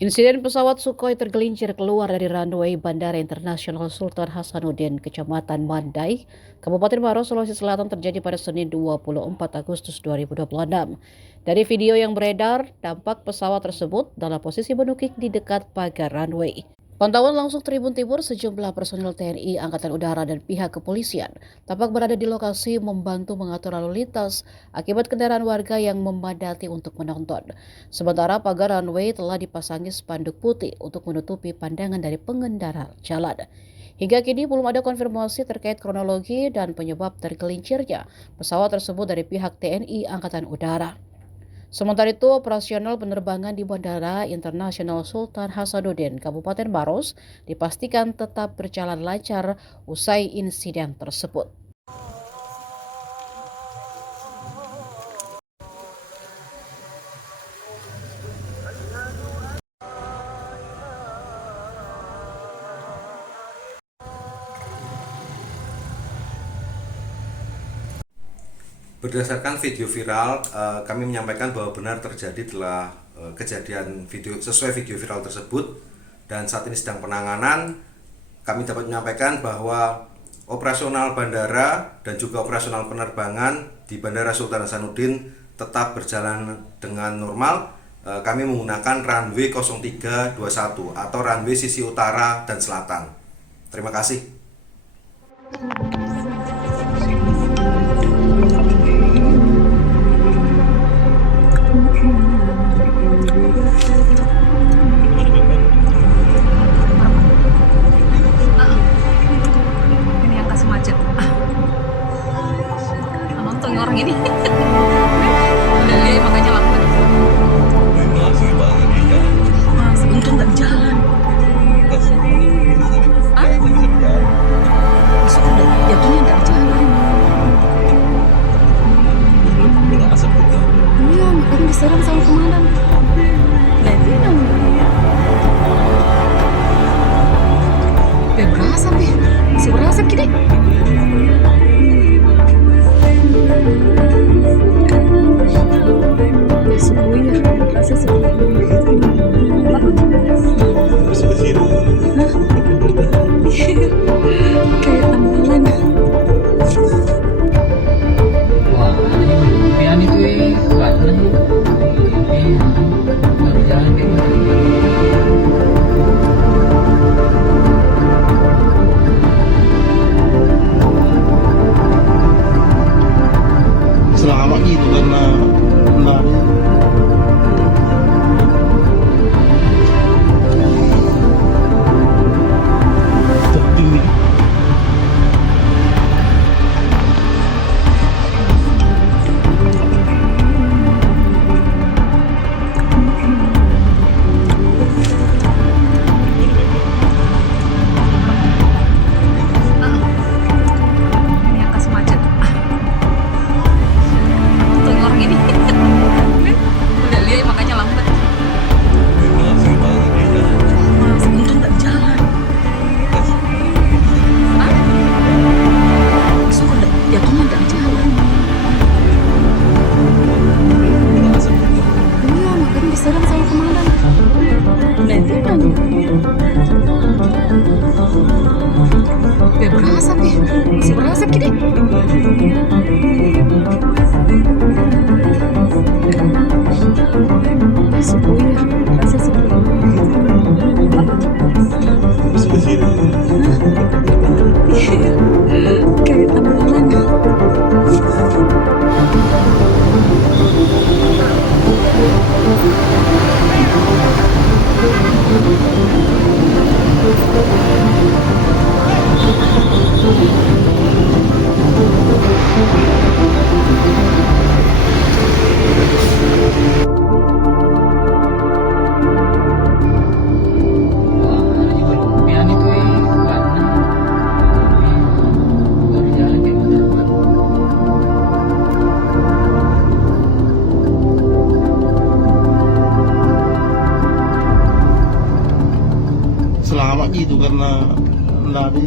Insiden pesawat Sukhoi tergelincir keluar dari runway Bandara Internasional Sultan Hasanuddin, Kecamatan Mandai, Kabupaten Maros, Sulawesi Selatan terjadi pada Senin 24 Agustus 2026. Dari video yang beredar, tampak pesawat tersebut dalam posisi menukik di dekat pagar runway. Pantauan langsung Tribun Timur, sejumlah personil TNI, Angkatan Udara, dan pihak kepolisian tampak berada di lokasi membantu mengatur lalu lintas akibat kendaraan warga yang memadati untuk menonton. Sementara pagar runway telah dipasangi spanduk putih untuk menutupi pandangan dari pengendara jalan. Hingga kini belum ada konfirmasi terkait kronologi dan penyebab tergelincirnya pesawat tersebut dari pihak TNI Angkatan Udara. Sementara itu, operasional penerbangan di Bandara Internasional Sultan Hasanuddin, Kabupaten Maros, dipastikan tetap berjalan lancar usai insiden tersebut. Berdasarkan video viral, kami menyampaikan bahwa benar terjadi telah kejadian video sesuai video viral tersebut, dan saat ini sedang penanganan. Kami dapat menyampaikan bahwa operasional bandara dan juga operasional penerbangan di Bandara Sultan Hasanuddin tetap berjalan dengan normal. Kami menggunakan runway 0321 atau runway sisi utara dan selatan. Terima kasih. Ini yang kasih macet. Nonton orang ini. Udah lihat makanya lambat. Mas, untung nggak di jalan. Hah? Masuk udah jatuhnya nggak di jalan. Iya, makanya diserang sama komandan. Nanti namanya. Udah berasap ya? Masih berasap gini. Sebuah rasa sebuah kayak tampilan. Wah, ini impian itu nggak baru jalan kayak gitu. Selamat gitu karena lari. Tertinggi. Ini yang kasih macet. Nonton orang ini. Udah lihat makanya lambat. Mas, untung nggak di jalan. Hah? Masuk udah jatuhnya nggak di jalan. Iya, makanya diserang sama komandan. Nanti namanya. Udah berasap ya? Masih berasap gini. Sebuah rasa sebuah kayak tampilan. Wah, ini impian itu nggak baru jalan kayak gitu. Selamat gitu karena lari.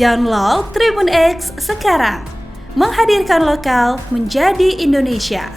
Download Tribun X sekarang. Menghadirkan lokal menjadi Indonesia.